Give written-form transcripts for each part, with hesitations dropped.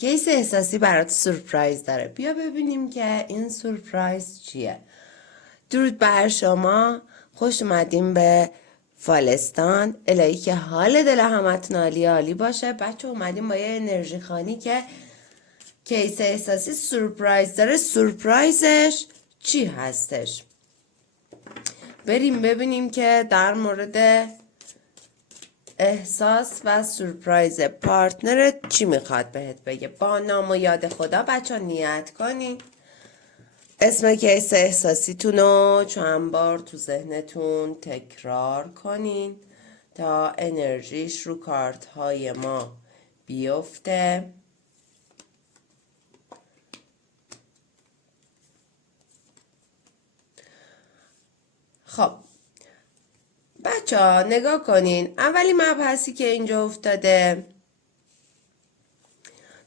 کیس احساسی برات سورپرایز داره. بیا ببینیم که این سورپرایز چیه. درود بر شما، خوش اومدیم به فالستان. الهی که حال دل همتون عالی باشه. بچه اومدیم با یه انرژی خانی که کیس احساسی سورپرایز داره. سورپرایزش چی هستش؟ بریم ببینیم که در مورد احساس و سورپرایز پارتنرت چی میخواد بهت بگه. با نام و یاد خدا بچه ها نیت کنین. اسم کیس احساسیتون رو چند بار تو ذهنتون تکرار کنین تا انرژیش رو کارت های ما بیفته. خب بچه ها نگاه کنین. اولی مبحثی که اینجا افتاده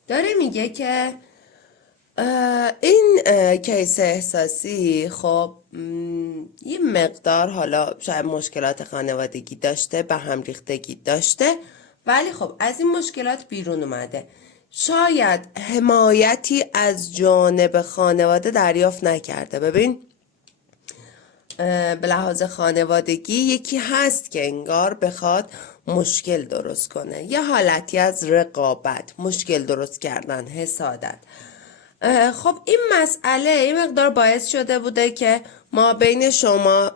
داره میگه که این کیس احساسی خب یه مقدار حالا شاید مشکلات خانوادگی داشته، به هم ریختگی داشته، ولی خب از این مشکلات بیرون اومده. شاید حمایتی از جانب خانواده دریافت نکرده. ببین به لحاظ خانوادگی یکی هست که انگار بخواد مشکل درست کنه، یه حالتی از رقابت، مشکل درست کردن، حسادت. خب این مسئله این مقدار باعث شده بوده که ما بین شما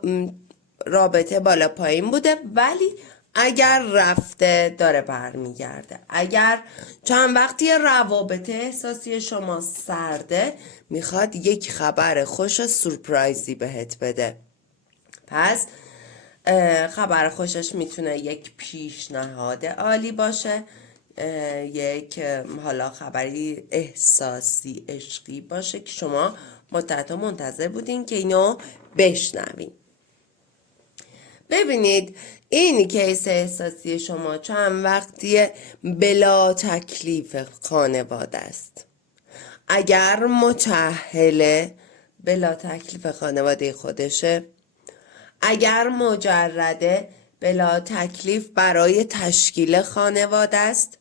رابطه بالا پایین بوده، ولی اگر رفته داره برمیگرده. اگر چند وقتی روابط احساسی شما سرده، میخواد یک خبر خوش سورپرایزی بهت بده. پس خبر خوشش میتونه یک پیشنهاد عالی باشه، یک حالا خبری احساسی عشقی باشه که شما مدت‌ها منتظر بودین که اینو بشنوین. ببینید این کیس احساسی شما چند وقتی بلا تکلیف خانواده است. اگر متأهل بلا تکلیف خانواده خودشه، اگر مجرده بلا تکلیف برای تشکیل خانواده است.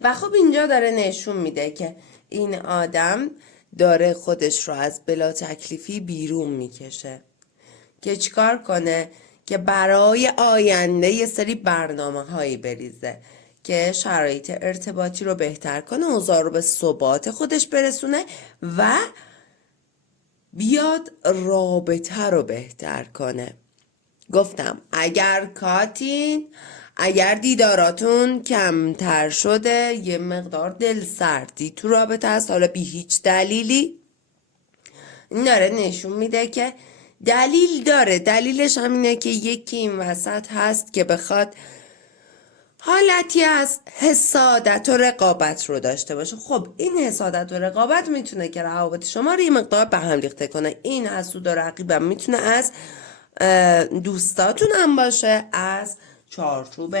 و خب اینجا داره نشون میده که این آدم داره خودش رو از بلا تکلیفی بیرون میکشه که چیکار کنه؟ که برای آینده یه سری برنامه هایی بریزه که شرایط ارتباطی رو بهتر کنه، اوضاع رو به ثبات خودش برسونه و بیاد رابطه رو بهتر کنه. گفتم اگر کاتین، اگر دیداراتون کمتر شده، یه مقدار دل سردی تو رابطه هست، حالا بی هیچ دلیلی، این داره نشون میده که دلیل داره. دلیلش همینه که یکی این وسط هست که بخواد حالتی از حسادت و رقابت رو داشته باشه. خب این حسادت و رقابت میتونه که روابط شما رو یه مقدار به هم ریخته کنه. این حسود و رقیبم میتونه از دوستاتون هم باشه، از چارچوب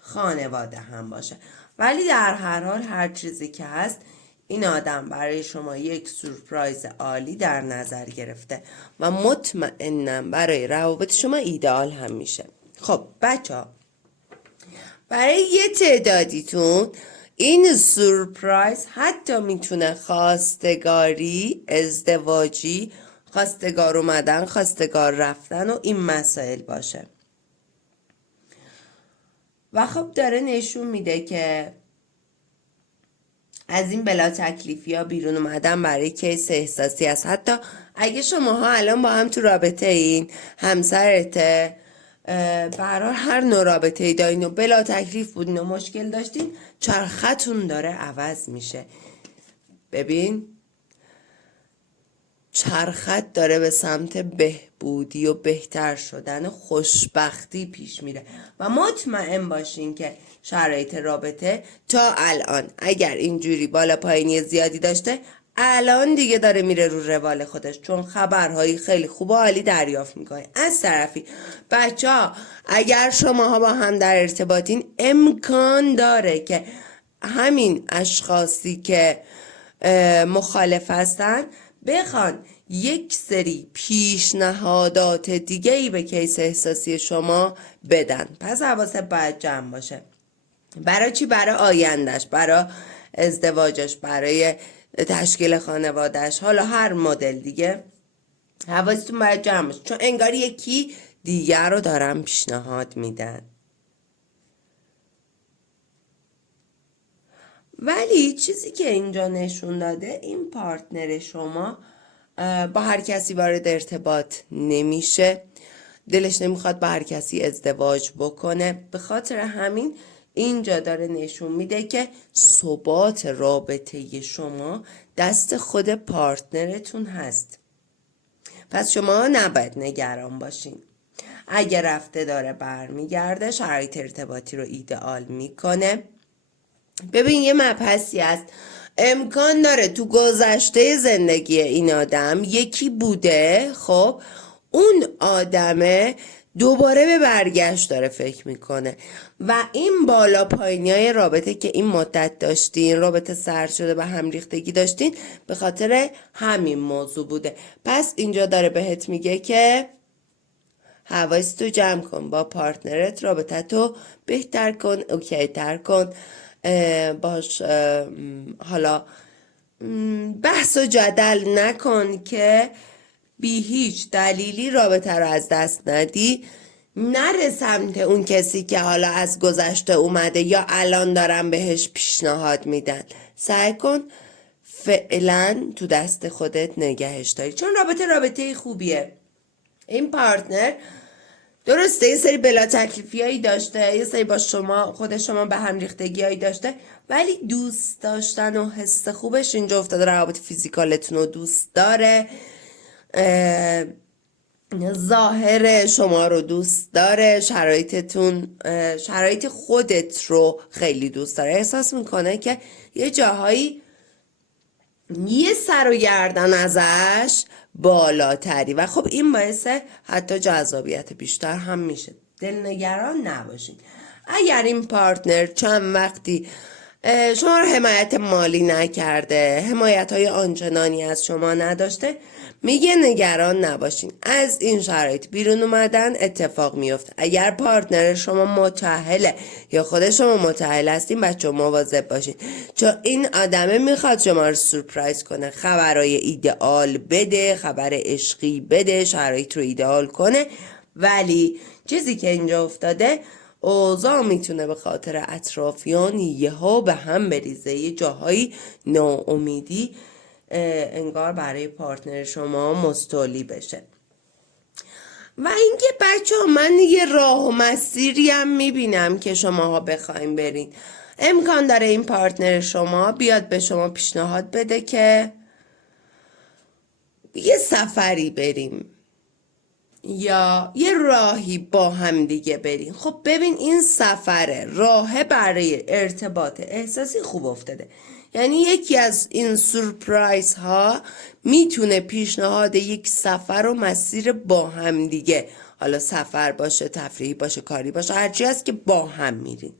خانواده هم باشه، ولی در هر حال هر چیزی که هست، این آدم برای شما یک سورپرایز عالی در نظر گرفته و مطمئنم برای روابط شما ایدئال هم میشه. خب بچه ها، برای یه تعدادیتون این سورپرایز حتی میتونه خواستگاری، ازدواجی، خواستگار اومدن، خواستگار رفتن و این مسائل باشه. و خب داره نشون میده که از این بلا تکلیفی ها بیرون اومدن برای کیس احساسی است. حتی اگه شماها الان با هم تو رابطه این، همسرته، برای هر نوع رابطه ای دارین و بلا تکلیف بودین و مشکل داشتین، چرختون داره عوض میشه. ببین چرخت داره به سمت بهبودی و بهتر شدن و خوشبختی پیش میره و مطمئن باشین که شرایط رابطه تا الان اگر اینجوری بالا پایینی زیادی داشته، الان دیگه داره میره رو روال خودش، چون خبرهایی خیلی خوب و عالی دریافت میکنه. از طرفی بچه ها، اگر شماها با هم در ارتباطین، امکان داره که همین اشخاصی که مخالف هستن بخوان یک سری پیشنهادات دیگه ای به کیس احساسی شما بدن. پس حواست باید جمع باشه. برای چی؟ برای آیندهش، برای ازدواجش، برای تشکیل خانوادهش، حالا هر مدل دیگه. حواستون باید جمع باشه، چون انگار یکی دیگر رو دارن پیشنهاد میدن. ولی چیزی که اینجا نشون داده، این پارتنر شما با هر کسی وارد ارتباط نمیشه، دلش نمیخواد با هر کسی ازدواج بکنه. به خاطر همین اینجا داره نشون میده که ثبات رابطه شما دست خود پارتنرتون هست. پس شما نباید نگران باشین. اگر رفته داره برمیگرده، شرایط ارتباطی رو ایدئال میکنه. ببین یه مبحثی هست، امکان داره تو گذشته زندگی این آدم یکی بوده، خب اون آدمه دوباره به برگشت داره فکر میکنه و این بالا پایینی های رابطه که این مدت داشتین، رابطه سرد شده و هم ریختگی داشتین، به خاطر همین موضوع بوده. پس اینجا داره بهت میگه که حواستو جمع کن، با پارتنرت رابطه تو بهتر کن، اوکی تر کن، باش حالا بحث و جدل نکن که بی هیچ دلیلی رابطه رو از دست ندی. نره سمت اون کسی که حالا از گذشته اومده یا الان دارن بهش پیشنهاد میدن. سعی کن فعلا تو دست خودت نگهش داری، چون رابطه خوبیه. این پارتنر درسته یه سری بلا تکلیفی هایی داشته، یه سری با خود شما به هم ریختگی هایی داشته، ولی دوست داشتن و حس خوبش اینجا افتاده، روابط فیزیکالتون رو دوست داره، ظاهر شما رو دوست داره، شرایط خودت رو خیلی دوست داره. احساس میکنه که یه جاهایی یه سر و گردن ازش بالاتری و خب این باعث حتی جذابیت بیشتر هم میشه. دلنگران نباشین. اگر این پارتنر چند وقتی شما رو حمایت مالی نکرده، حمایت های آنچنانی از شما نداشته، میگه نگران نباشین، از این شرایط بیرون اومدن اتفاق میفته. اگر پارتنر شما متأهله یا خود شما متأهل هستین، بچه مواظب باشین، چون این آدمه میخواد شما رو سورپرایز کنه، خبرهای ایدئال بده، خبر عشقی بده، شرایط رو ایدئال کنه. ولی چیزی که اینجا افتاده، اوضاع میتونه به خاطر اطرافیان یهو به هم بریزه، یه جاهایی ناامیدی انگار برای پارتنر شما مستولی بشه. و اینکه بچه ها، من یه راه و مسیری هم میبینم که شماها بخواین برین. امکان داره این پارتنر شما بیاد به شما پیشنهاد بده که یه سفری بریم یا یه راهی با هم دیگه بریم. خب ببین این سفره، راه برای ارتباط احساسی خوب افتاده. یعنی یکی از این سورپرایز ها میتونه پیشنهاد یک سفر و مسیر با هم دیگه، حالا سفر باشه، تفریحی باشه، کاری باشه، هرچی هست که با هم میرین.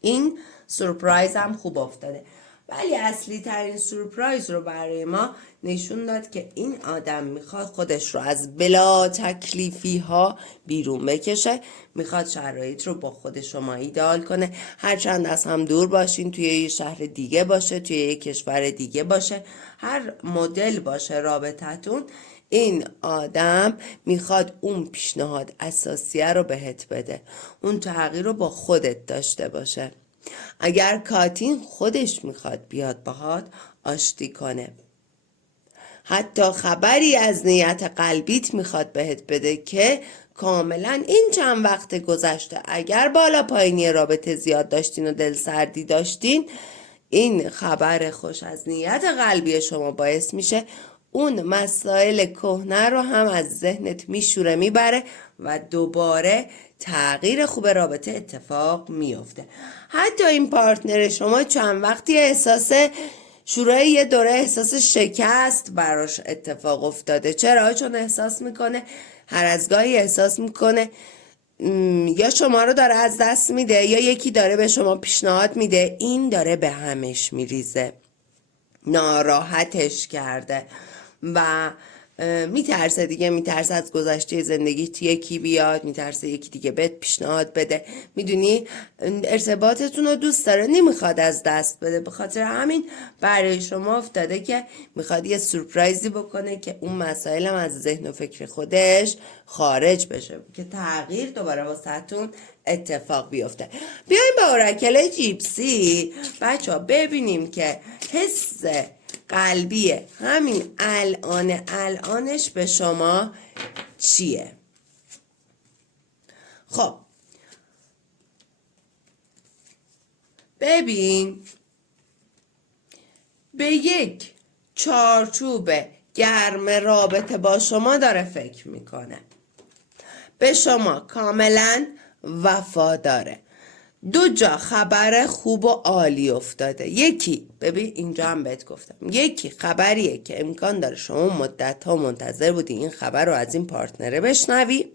این سورپرایز هم خوب افتاده. ولی اصلی ترین سورپرایز رو برای ما نشون داد که این آدم میخواد خودش رو از بلا تکلیفی ها بیرون بکشه، میخواد شرایط رو با خود شما ایدئال کنه، هرچند از هم دور باشین، توی یه شهر دیگه باشه، توی یه کشور دیگه باشه، هر مدل باشه رابطتون، این آدم میخواد اون پیشنهاد اساسیه رو بهت بده، اون تغییر رو با خودت داشته باشه. اگر کاتین خودش میخواد بیاد باهات آشتی کنه، حتی خبری از نیت قلبیت میخواد بهت بده که کاملا این چند وقت گذشته اگر بالا پایینی رابطه زیاد داشتین و دل سردی داشتین، این خبر خوش از نیت قلبی شما باعث میشه اون مسائل کهنه رو هم از ذهنت میشوره، میبره و دوباره تغییر خوب رابطه اتفاق میفته. حتی این پارتنر شما چند وقتی شروع یه دوره احساس شکست براش اتفاق افتاده. چرا؟ چون احساس میکنه، هر از گاهی احساس میکنه یا شما رو داره از دست میده یا یکی داره به شما پیشنهاد میده، این داره به همش میریزه، ناراحتش کرده و میترسه دیگه، میترسه از گذشته زندگیت یکی بیاد، میترسه یکی دیگه بهت پیشنهاد بده، میدونی ارتباطتون رو دوست داره، نمیخواد از دست بده. به خاطر همین برای شما افتاده که میخواد یه سورپرایزی بکنه که اون مسائل هم از ذهن و فکر خودش خارج بشه، که تغییر دوباره واسهتون اتفاق بیفته. بیایم با اوراکل جیپسی بچه ها ببینیم که حس قلبی همین الانش به شما چیه. خب ببین، به یک چارچوب گرم رابطه با شما داره فکر میکنه، به شما کاملا وفاداره. دو جا خبر خوب و عالی افتاده. یکی، ببین اینجا هم بهت گفتم، یکی خبریه که امکان داره شما مدت ها منتظر بودی این خبر رو از این پارتنره بشنوی.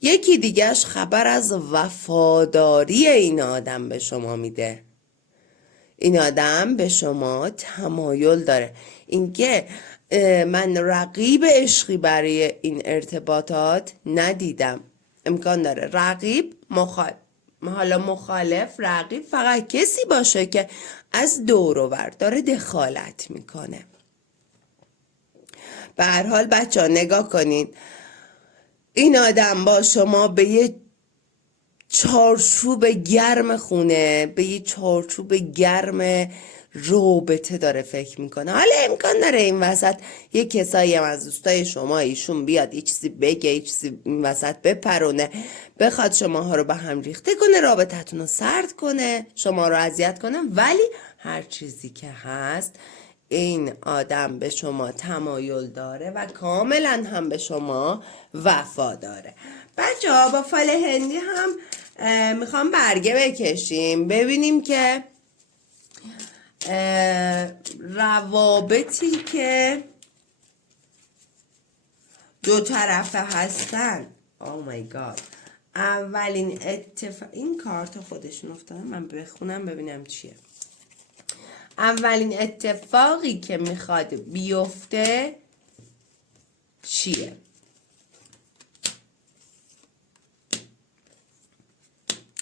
یکی دیگهش خبر از وفاداری این آدم به شما میده. این آدم به شما تمایل داره. اینکه من رقیب عشقی برای این ارتباطات ندیدم. امکان داره رقیب مخالف رقیب فقط کسی باشه که از دور و بر داره دخالت میکنه. به هر حال بچه ها نگاه کنین، این آدم با شما به یه چارچوب گرم خونه، به یه چارچوب گرم رابطه داره فکر میکنه. حالا امکان داره این وسط یه کسایی هم از دوستای شما ایشون بیاد یه چیزی بگه، یه چیزی این وسط بپرونه، بخواد شماها رو به هم ریخته کنه، رابطتون رو سرد کنه، شما رو اذیت کنه. ولی هر چیزی که هست، این آدم به شما تمایل داره و کاملا هم به شما وفا داره. بچه ها با فال هندی هم میخوام برگه بکشیم ببینیم که روابطی که دو طرفه هستن، او مای گاد، اولین این کارت خودشون افتادن، من بخونم ببینم چیه. اولین اتفاقی که میخواد بیفته چیه؟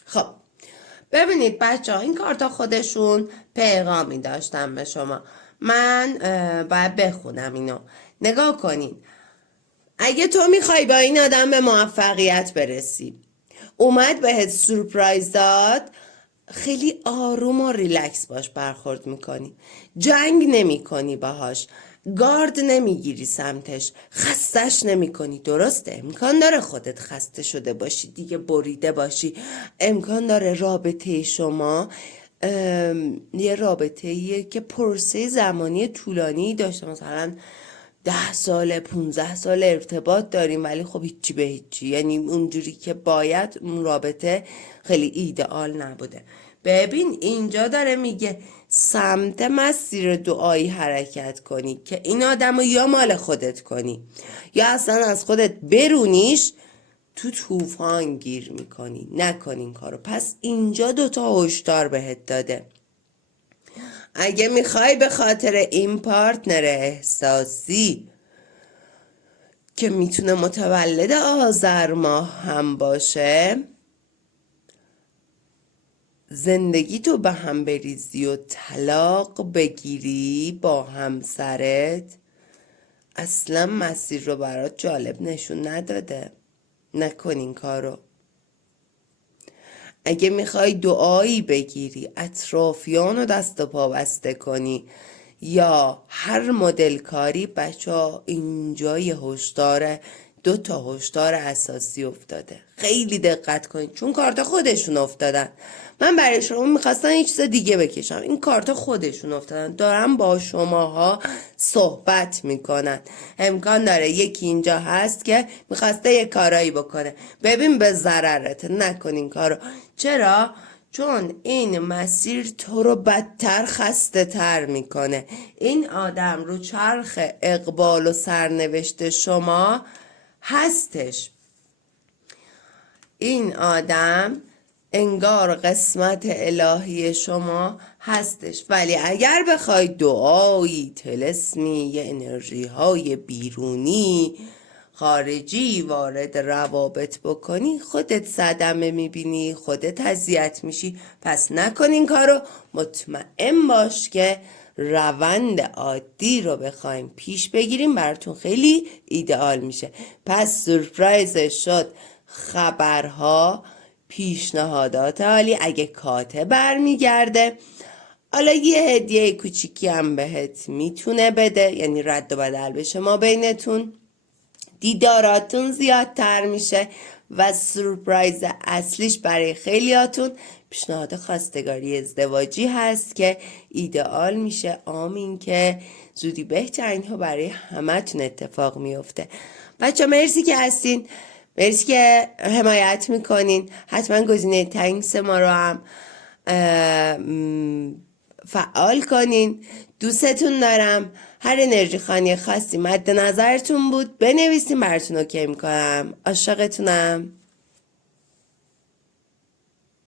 خب ببینید بچه ها، این کارتا خودشون پیغامی داشتن به شما. من باید بخونم اینو. نگاه کنین، اگه تو میخوای با این آدم به موفقیت برسی، اومد بهت سورپرایز داد، خیلی آروم و ریلکس باش برخورد میکنی، جنگ نمی کنی باهاش، گارد نمیگیری سمتش، خستش نمی کنی. درسته امکان داره خودت خسته شده باشی دیگه، بریده باشی، امکان داره رابطه شما یه رابطه‌ایه که پروسه زمانی طولانی داشته، مثلا 10 سال 15 سال ارتباط داریم ولی خب هیچی به هیچی، یعنی اونجوری که باید اون رابطه خیلی ایدئال نبوده. ببین اینجا داره میگه سمت مسیر دعایی حرکت کنی که این آدم رو یا مال خودت کنی یا اصلا از خودت برونیش، تو طوفان گیر میکنی. نکن این کارو. پس اینجا دوتا هشدار بهت داده. اگه میخوای به خاطر این پارتنر احساسی که میتونه متولد آذر ماه هم باشه، زندگی تو به هم بریزی و طلاق بگیری با همسرت، اصلا مسیر رو برات جالب نشون نداده. نکن این کارو. اگه میخوای دعایی بگیری، اطرافیان رو دست و پا بسته کنی یا هر مدل کاری، بچه ها اینجا یه هشدار، 2 تا هشدار اساسی افتاده. خیلی دقت کنید چون کارت خودشون افتادن. من برای شما میخواستم یه چیز دیگه بکشم، این کارت خودشون افتادن، دارن با شماها صحبت میکنن. امکان داره یکی اینجا هست که میخواسته یه کارایی بکنه. ببین به ضررت، نکن این کارو. چرا؟ چون این مسیر تو رو بدتر خسته تر میکنه. این آدم رو چرخ اقبال و سرنوشت شما هستش. این آدم انگار قسمت الهی شما هستش. ولی اگر بخوای دعایی، طلسمی، یه انرژی های بیرونی خارجی وارد روابط بکنی، خودت صدمه میبینی، خودت اذیت میشی. پس نکن این کارو. مطمئن باش که روند عادی رو بخوایم پیش بگیریم براتون خیلی ایدئال میشه. پس سورپرایز شد خبرها، پیشنهادات عالی. اگه کاتب برمیگرده، حالا یه هدیه کوچیکی هم بهت میتونه بده، یعنی رد و بدل بشه ما بینتون، دیداراتون زیادتر میشه و سورپرایز اصلیش برای خیلیاتون پیشنهاد خواستگاری ازدواجی هست که ایدئال میشه. آمین که زودی بهترین ها برای همتون اتفاق میفته. بچه مرسی که هستین، مرسی که حمایت میکنین. حتما گزینه تنکس ما رو هم فعال کنین. دوستتون دارم. هر انرژی خانی خاصی مد نظرتون بود بنویسین، براتون اوکی میکنم. عاشقتونم.